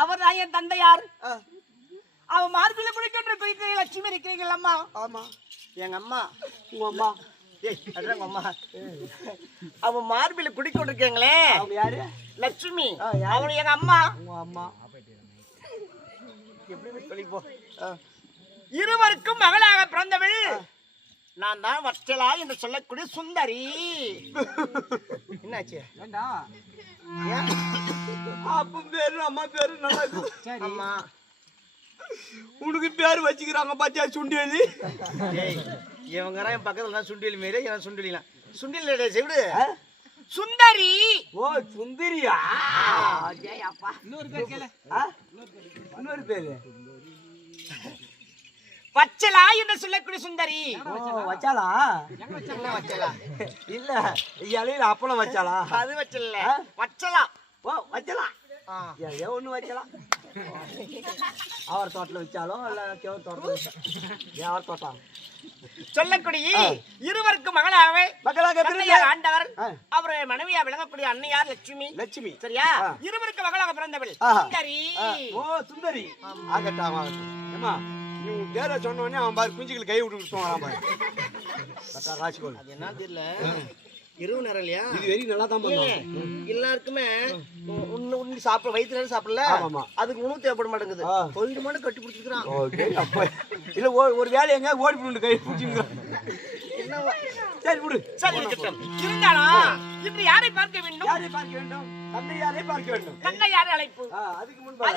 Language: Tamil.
அவர் தான் என் தந்தையார். அவன் மார்பில குடிக்கின்ற லட்சுமி இருக்கிறீர்கள் அம்மா. ஆமா. எங்க அம்மா. உங்க அம்மா. அதான் அம்மா. அவன் மார்பில குடிக்கொண்டிருக்கீங்களே, அவங்க யாரு? லட்சுமி. அவன் எங்க அம்மா. உங்க அம்மா. எப்படி சொல்லிப்போ. இருவருக்கும் மகளாக பிறந்தவள் நான் தான் வச்சலா என்று சொல்லக்கூடிய சுந்தரி. என்னாச்சு? அப்ப பேரு அம்மா பேரு நல்லா இருக்கும். அம்மா உனக்கு பேரு வச்சுக்கிறாங்க பாத்தியா சுண்டியலி. இவங்க என் பக்கத்துல தான் சுண்டியலி மாரி இவன் சுண்டிலாம் சுண்டியல் செவிடு சுந்தரி. ஓ சுந்தரியா? அப்பா இன்னொரு பேர் கேளு. இன்னொரு பேரு வச்சலா என்று சொல்லக்கூடிய சுந்தரி. வச்சாலா? வச்சலா இல்ல இலையில அப்பளம் வச்சாலா? அது வச்சல வச்சலா. ஓ வச்சலா. ஏன் ஒண்ணு வச்சலாம். அவர் தோட்டத்துல வச்சாலும் இல்ல கேவ தோட்டத்துல வச்சா அவர் தோட்டம் சொல்லக்கூடிய இருவருக்கும் மகளாகவே மகளாக ஆண்டவர் அவரு மனைவியா விளங்கக்கூடிய அன்னையார் லட்சுமி. லட்சுமி சரியா? இருவருக்கு மகளாக பிறந்தவள் சுந்தரி. ஓ சுந்தரி. ஆகட்டும் ஆகட்டும். ஏமா நீ உன் பேரை சொன்ன உடனே அவன் பாரு குஞ்சுகள் கை விட்டு விட்டுவான் பாரு. பட்டா ராஜ்கோல். அது என்ன தெரியல. இரவு நேரம் இல்லையா? இது வெரி நல்லா தான் பண்ணுவோம். எல்லாருக்குமே உண்ணி சாப்பிட வயிற்றுல சாப்பிடல. அதுக்கு உணவு தேவைப்பட மாட்டேங்குது. கொஞ்சம் மட்டும் கட்டி பிடிச்சிக்கிறான். இல்ல ஒரு வேலை எங்க ஓடி போட்டு கை பிடிச்சிக்கிறான். சரி விடு. சரி இருந்தானா இன்று யாரை பார்க்க வேண்டும்? யாரை பார்க்க வேண்டும்? தந்தை யாரை பார்க்க வேண்டும்? தந்தை யாரை அழைப்பு? அதுக்கு முன்பு